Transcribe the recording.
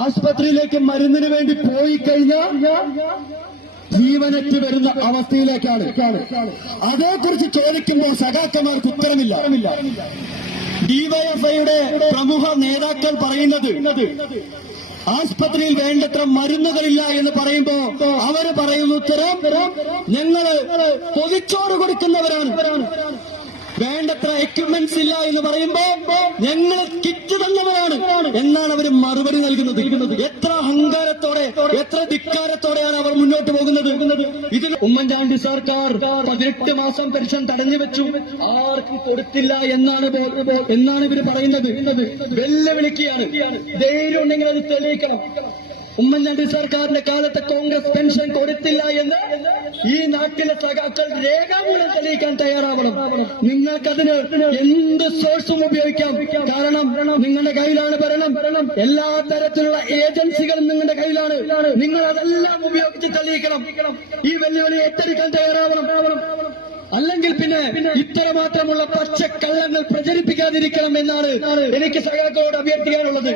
ആശുപത്രിയിലേക്ക് മരുന്നിന് വേണ്ടി പോയി കഴിഞ്ഞാൽ ജീവനറ്റ് വരുന്ന അവസ്ഥയിലേക്കാണ്. അതേക്കുറിച്ച് ചോദിക്കുമ്പോൾ സഖാക്കന്മാർക്ക് ഉത്തരമില്ല. ഡിവൈഎഫ്ഐയുടെ പ്രമുഖ നേതാക്കൾ പറയുന്നത് ആസ്പത്രിയിൽ വേണ്ടത്ര മരുന്നുകളില്ല എന്ന് പറയുമ്പോ അവര് പറയുന്ന ഉത്തരം, ഞങ്ങള് പൊതിച്ചോറ് കൊടുക്കുന്നവരാണ്, വേണ്ടത്ര എക്യുപ്മെന്റ്സ് ഇല്ല എന്ന് പറയുമ്പോ ഞങ്ങൾ കിറ്റ് തന്നവരാണ് എന്നാണ് അവർ മറുപടി നൽകുന്നത്. എത്ര അഹങ്കാരത്തോടെ, എത്ര ധിക്കാരത്തോടെയാണ് അവർ മുന്നോട്ട് പോകുന്നത്. ഇതിന് ഉമ്മൻചാണ്ടി സർക്കാർ 18 മാസം പെൻഷൻ തടഞ്ഞു വെച്ചു, ആർക്കും കൊടുത്തില്ല എന്നാണ് ഇവര് പറയുന്നത്. വെല്ലുവിളിക്കുകയാണ്. ധൈര്യം ഉണ്ടെങ്കിൽ അത് തെളിയിക്കണം. ഉമ്മൻചാണ്ടി സർക്കാരിന്റെ കാലത്ത് കോൺഗ്രസ് പെൻഷൻ കൊടുത്തില്ല എന്ന് ഈ നാട്ടിലെ സഖാക്കൾ രേഖാമൂലം തെളിയിക്കാൻ തയ്യാറാവണം. നിങ്ങൾക്കതിന് എന്ത് സോഴ്സും ഉപയോഗിക്കാം. കാരണം നിങ്ങളുടെ കയ്യിലാണ് ഭരണം, എല്ലാ തരത്തിലുള്ള ഏജൻസികളും നിങ്ങളുടെ കയ്യിലാണ്. നിങ്ങൾ അതെല്ലാം ഉപയോഗിച്ച് തെളിയിക്കണം. ഈ വെല്ലുവിളി ഏറ്റെടുക്കാൻ തയ്യാറാവണം. അല്ലെങ്കിൽ പിന്നെ ഇത്രമാത്രമുള്ള പച്ചക്കള്ളങ്ങൾ പ്രചരിപ്പിക്കാതിരിക്കണം എന്നാണ് എനിക്ക് സഖാക്കളോട് അഭ്യർത്ഥിക്കാനുള്ളത്.